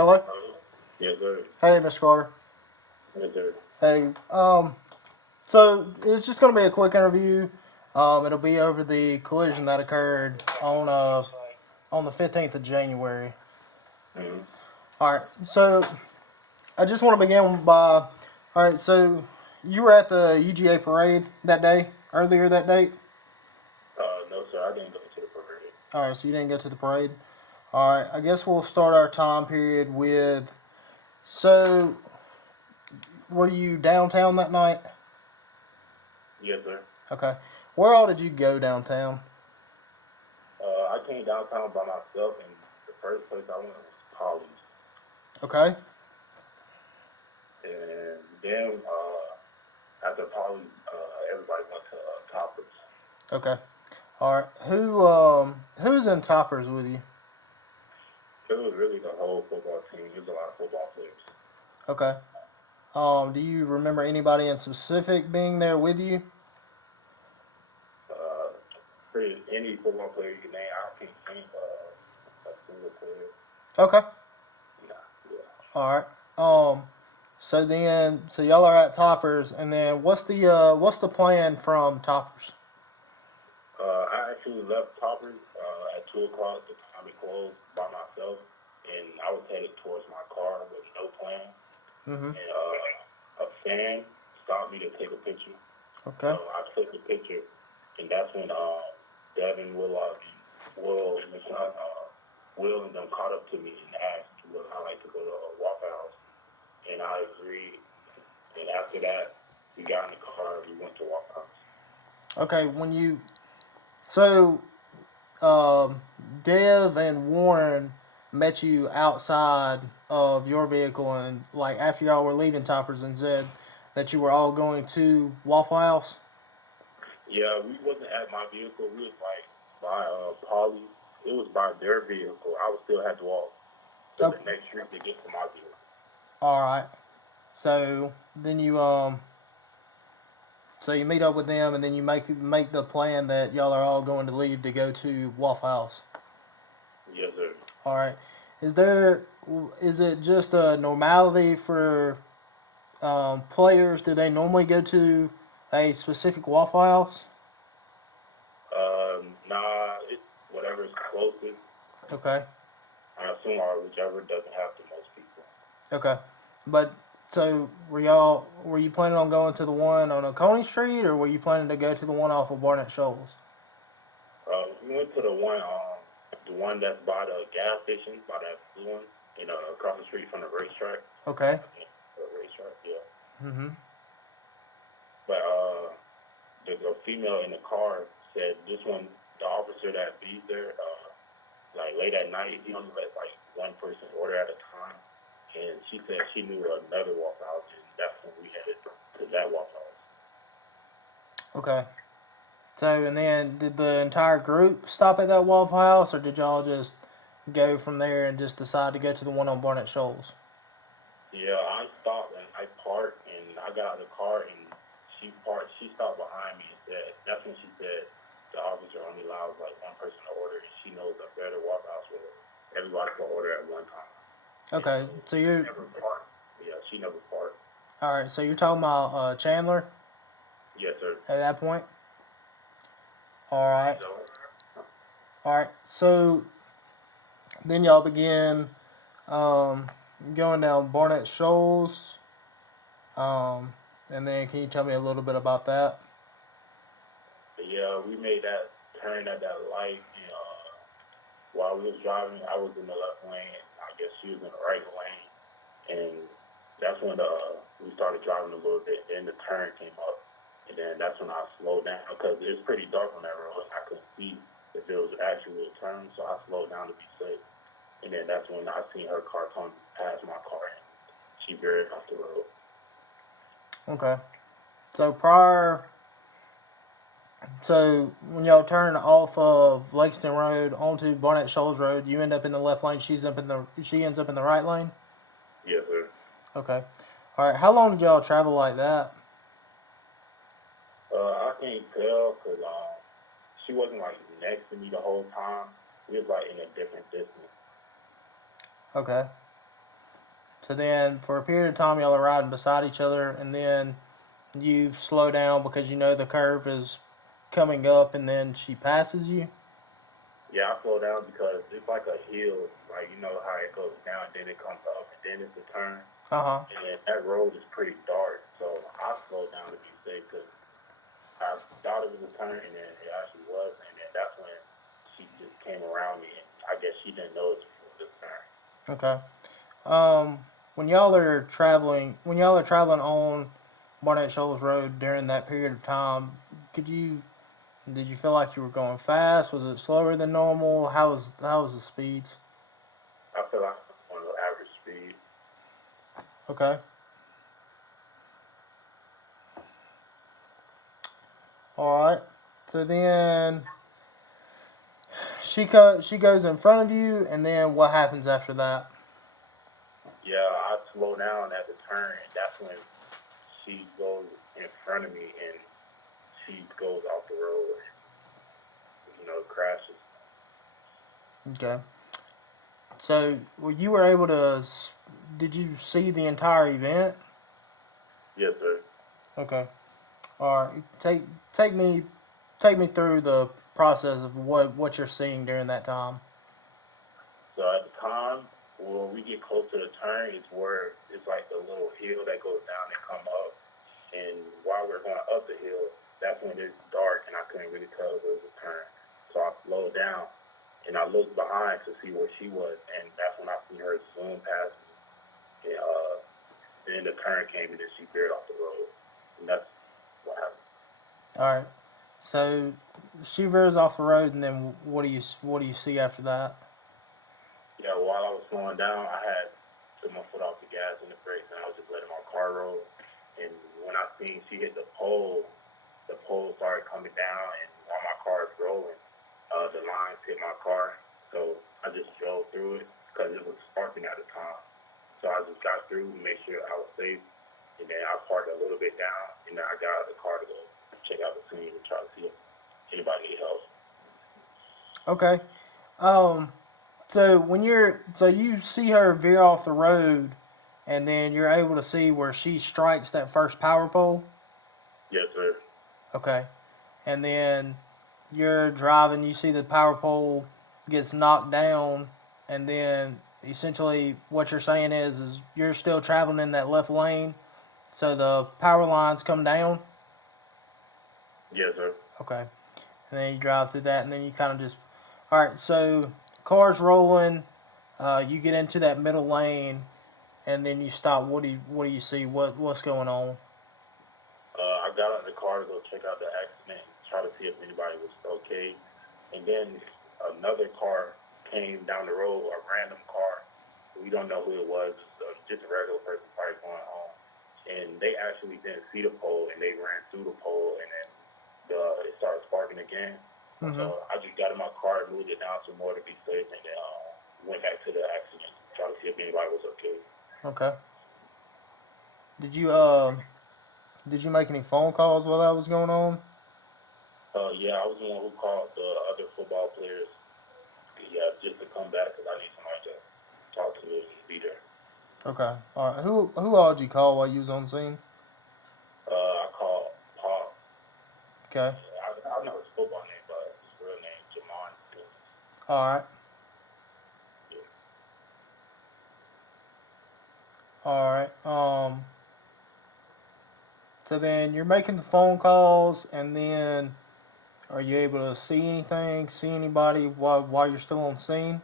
Hello? Yes, sir. Hey, Mr. Carter. Yes, sir. Hey, so it's just going to be a quick interview. It'll be over the collision that occurred on the 15th of January. Mm-hmm. All right, so I just want to begin by, all right, so you were at the UGA parade that day, earlier that date? No, sir. I didn't go to the parade. All right, so you didn't go to the parade. All right, I guess we'll start our time period with, so were you downtown that night? Yes, sir. Okay. Where all did you go downtown? I came downtown by myself, and the first place I went was Polly's, Okay. and then after Polly's, everybody went to Toppers. Okay. All right. Who's in toppers with you? It was really the whole football team. There's a lot of football players. Okay. Do you remember anybody in specific being there with you? Uh, Pretty any football player you can name. I can't think a single player. Okay. Nah, yeah. All right. So y'all are at toppers, and then what's the plan from toppers? I actually left Toppers at 2 o'clock. The time it closed by myself, and I was headed towards my car with no plan. Mm-hmm. And a fan stopped me to take a picture, so Okay. I took the picture, and that's when Devin Willock and Will and them caught up to me and asked would I like to go to a Waffle House, and I agreed. And after that, we got in the car and we went to Waffle House. Okay. So um, Dev and Warren met you outside of your vehicle, and like after y'all were leaving toppers, and said that you were all going to Waffle House. Yeah, we wasn't at my vehicle. We was like by Polly. It was by their vehicle. I would still have to walk to Oh, the next street to get to my vehicle. all right. So then so you meet up with them, and then you make the plan that y'all are all going to leave to go to Waffle House. Yes, sir. All right. Is there is it just a normality for players? Do they normally go to a specific Waffle House? Nah, it's whatever's closest. Okay. I assume or whichever doesn't have the most people. Okay. But so were you planning on going to the one on Oconee Street, or were you planning to go to the one off of Barnett Shoals? We went to the one that's by the gas station, by that blue one, across the street from the racetrack. Okay. I think the racetrack, yeah. Mhm. But the female in the car said this one, the officer that be there, like late at night, he only let like one person order at a time. And she said she knew another Waffle House, and that's when we headed to that Waffle House. Okay. So and then did the entire group stop at that Waffle House, or did y'all just go from there and just decide to go to the one on Barnett Shoals? Yeah, I stopped and I parked, and I got out of the car, and she parked. She stopped behind me and said, "That's when she said the officer only allows like one person to order, and she knows a better Waffle House where everybody can order at one time." And Okay. so So she you're never parked. Yeah, she never parked. all right. So you're talking about Chandler Yes, sir. at that point. All right. So All right. So then y'all begin um, going down Barnett Shoals. Um, and then can you tell me a little bit about that? yeah, we made that turn at that light, and while we was driving, I was in the left lane, and I guess she was in the right lane, and that's when we started driving a little bit. Then the turn came up, and then that's when I slowed down because it's pretty dark on that road. I couldn't see if it was actually a turn, so I slowed down to be safe. And then that's when I seen her car come past my car, and she veered off the road. Okay. So prior, so when y'all turn off of Lexington Road onto Barnett Shoals Road, you end up in the left lane. She ends up in the right lane. Yes, sir. Okay. All right. How long did y'all travel like that? I can't tell because she wasn't like next to me the whole time. We was like in a different distance. Okay. So then, for a period of time, y'all are riding beside each other, and then you slow down because you know the curve is coming up, and then she passes you. Yeah, I slow down because it's like a hill, like you know how it goes down, then it comes up, and then it's a turn, Uh huh. and that road is pretty dark. So I slowed down to be safe because I thought it was a turn, and then it actually was, and then that's when she just came around me, and I guess she didn't notice it was a turn. Okay. Um, when y'all are traveling on Barnett Shoals Road during that period of time, could you did you feel like you were going fast? Was it slower than normal? How was the speeds? I feel like I'm on the average speed. Okay. All right. So then she goes in front of you, and then what happens after that? Yeah, I slow down at the turn, and that's when she goes in front of me, and she goes off the road, and crashes. Okay. So you were able to. Did you see the entire event? Yes, sir. Okay. All right. Take me through the process of what you're seeing during that time. So at the time when we get close to the turn, it's where it's like a little hill that goes down and come up. And while we're going up the hill, that's when it's dark and I couldn't really tell if it was a turn. So I slowed down and I looked behind to see where she was, and that's when I seen her zoom past me. And then the turn came and then she veered off the road, and that's what happened. All right. So she veers off the road, and then what do you see after that? Yeah, while I was slowing down, I had took my foot off the gas and the brakes, and I was just letting my car roll. And when I seen she hit the pole started coming down, and while my car is rolling, the lines hit my car. So I just drove through it because it was sparking at the time. So I just got through, made sure I was safe, and then I parked a little bit down, and then I got out of the car to go check out the scene and try to see if anybody need help. Okay. Um. So you see her veer off the road, and then you're able to see where she strikes that first power pole. Yes, sir. Okay. And then you're driving. You see the power pole gets knocked down, and then essentially what you're saying is you're still traveling in that left lane. So the power lines come down. Yes, sir. Okay. And then you drive through that, and then you kind of just, all right. So car's rolling. You get into that middle lane, and then you stop. What do you see? What's going on? I got out of the car to go check out the accident and try to see if anybody was okay. And then another car came down the road, a random car. We don't know who it was, just a regular person probably going home. And they actually didn't see the pole, and they ran through the pole, and then it started sparking again. Mm-hmm. So I just got in my car, moved it down some more to be safe, and then went back to the accident, try to see if anybody was okay. Okay. Did you did you make any phone calls while that was going on? Yeah, I was the one who called the other football players. Yeah, just to come back because I need somebody to talk to and be there. Okay. All right. Who all did you call while you was on scene? I called Paul. Okay. I know his football name, but his real name Jamon Williams. All right. Yeah. All right. So then you're making the phone calls, and then are you able to see anything, see anybody while you're still on scene?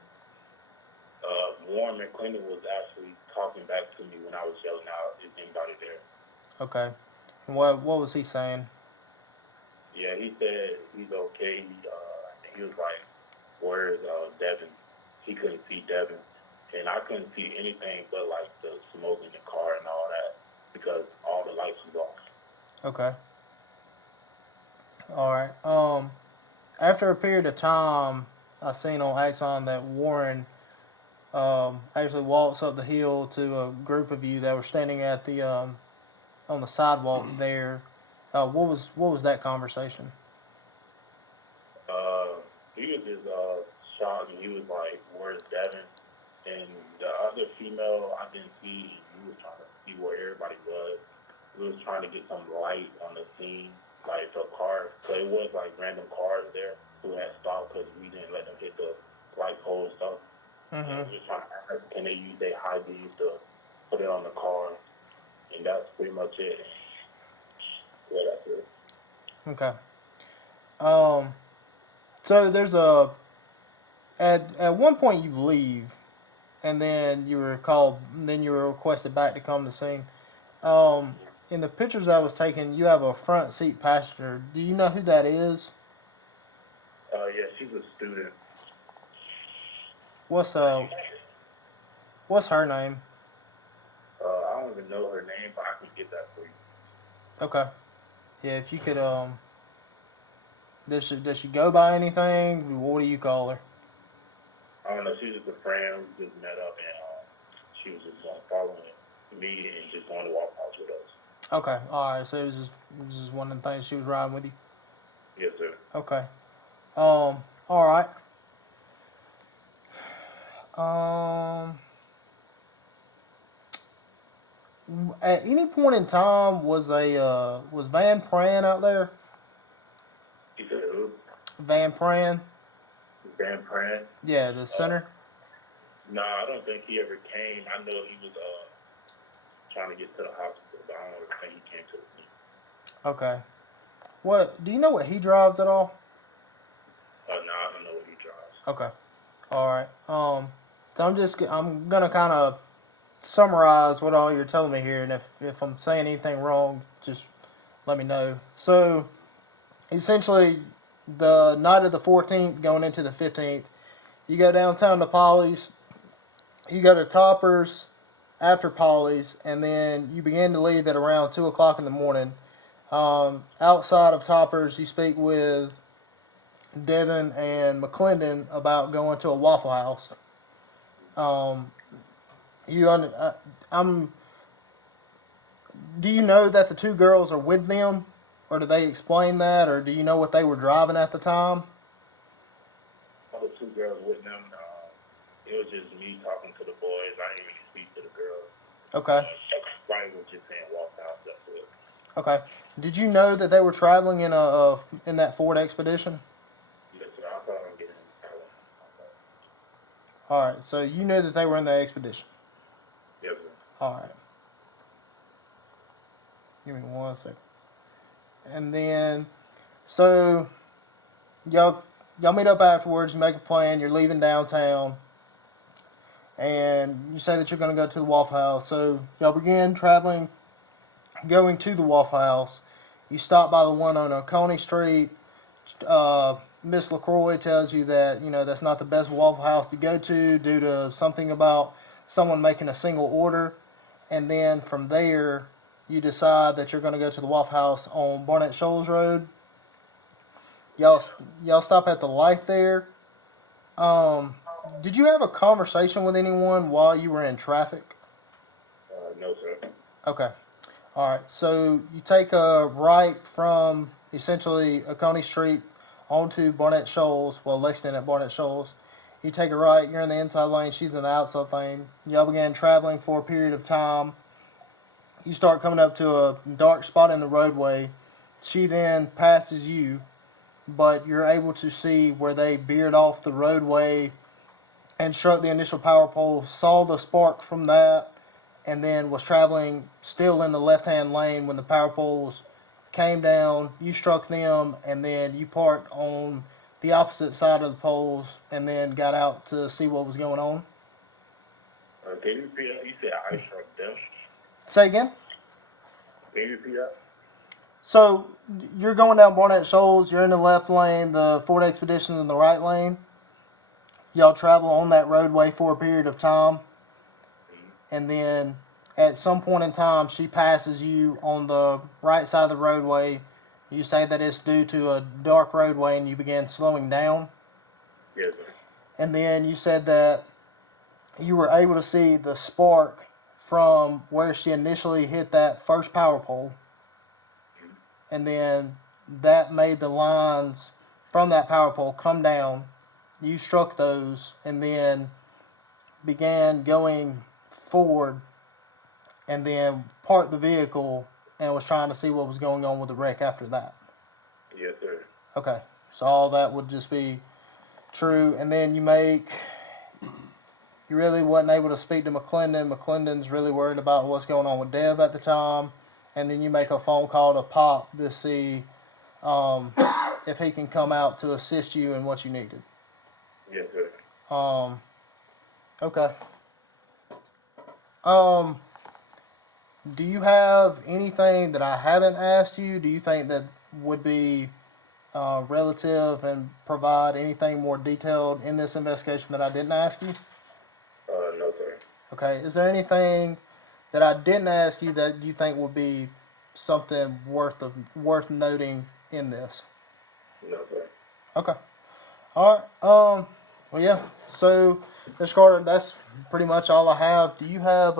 Warren McClendon was actually talking back to me when I was yelling out, "Is anybody there?" Okay. And what was he saying? Yeah, he said he's okay. He was like, "Where's Devin?" He couldn't see Devin, and I couldn't see anything but like the smoke in the car and all that because all the lights was off. Okay. All right. After a period of time, I seen on Axon that Warren actually walks up the hill to a group of you that were standing at the on the sidewalk there. What was that conversation? He was just shocked, and he was like, "Where's Devin?" And the other female I didn't see, and we was trying to see where everybody was. We was trying to get some light on the scene, like for cars, cause it was like random cars there who had stopped because we didn't let them hit the light pole and stuff. And Mm-hmm. we was trying to ask, can they use their high beams to put it on the car? And that's pretty much it. Yeah, that's it. Okay. Um. So there's a at one point you leave, and then you were called. Then you were requested back to come to the scene. Um. In the pictures I was taking, you have a front seat passenger. Do you know who that is? Yeah, she's a student. What's uh What's her name? I don't even know her name, but I can get that for you. Okay. Yeah. If you could does she go by anything? What do you call her? I don't know. She's just a friend. We just met up, and she was just following me and just going to Waffle House with us. Okay. All right. So it was just one of the things she was riding with you. Yes, sir. Okay. All right. Um. At any point in time, was Van Pran out there? She said, "Who? Van Pran? Dan Pran?" Yeah, the center. No, I don't think he ever came. I know he was trying to get to the hospital, but I don't ever think he came to the scene. Okay. What do you know what he drives at all? No, I don't know what he drives. Okay. All right. So I'm gonna kind of summarize what all you're telling me here, and if I'm saying anything wrong, just let me know. So essentially, the night of the 14th, going into the 15th, you go downtown to Polly's, you go to Toppers after Polly's, and then you begin to leave at around 2 o'clock in the morning. Outside of Toppers, you speak with Devin and McClendon about going to a Waffle House. Um, you, I'm. Do you know that the two girls are with them, or do they explain that, or do you know what they were driving at the time? Other two girls with them. It was just me talking to the boys. I didn't really speak to the girls. Okay, Everybody was just saying Waffle House. That's it. okay. Did you know that they were traveling in that Ford Expedition? Yes, sir. I thought I'm getting talent. All right, so you knew that they were in the expedition. Yes, sir. All right, give me 1 second. And then, so y'all meet up afterwards. You make a plan. You're leaving downtown, and you say that you're going to go to the Waffle House. So y'all begin traveling, going to the Waffle House. You stop by the one on Coney Street. Miss LeCroy tells you that that's not the best Waffle House to go to due to something about someone making a single order, and then from there you decide that you're going to go to the Waffle House on Barnett Shoals Road. Y'all Yeah. y'all stop at the light there. Um, did you have a conversation with anyone while you were in traffic? No, sir. Okay. All right. So you take a right from essentially Oconee Street onto Barnett Shoals, well, Lexington at Barnett Shoals. You take a right, you're in the inside lane, she's in the outside lane. Y'all began traveling for a period of time. You start coming up to a dark spot in the roadway. She then passes you, but you're able to see where they veered off the roadway and struck the initial power pole, saw the spark from that, and then was traveling still in the left hand lane when the power poles came down. You struck them, and then you parked on the opposite side of the poles and then got out to see what was going on. Can you repeat that? You said I struck them. Say again? Can you repeat that? So you're going down Barnett Shoals, you're in the left lane, the Ford Expedition in the right lane. Y'all travel on that roadway for a period of time, Mm-hmm. and then at some point in time she passes you on the right side of the roadway. You say that it's due to a dark roadway and you begin slowing down, Yes, sir. and then you said that you were able to see the spark from where she initially hit that first power pole, Mm-hmm. and then that made the lines from that power pole come down. You struck those, and then began going forward and then parked the vehicle and was trying to see what was going on with the wreck after that. Yes, sir. Okay, so all that would just be true. And then you really wasn't able to speak to McClendon. McClendon's really worried about what's going on with Dev at the time. And then you make a phone call to Pop to see if he can come out to assist you in what you needed. Yes, sir. Okay. Do you have anything that I haven't asked you? Do you think that would be relative and provide anything more detailed in this investigation that I didn't ask you? No, sir. Okay. Is there anything that I didn't ask you that you think would be something worth noting in this? No, sir. Okay. All right. Well, yeah. So, Mr. Carter, that's pretty much all I have. Do you have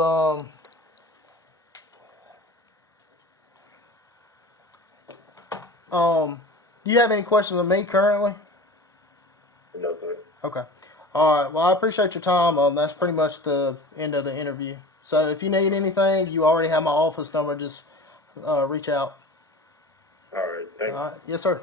do you have any questions of me currently? No, sir. Okay. All right. Well, I appreciate your time. That's pretty much the end of the interview. So if you need anything, you already have my office number. Just reach out. All right. Thank you. All right. Yes, sir.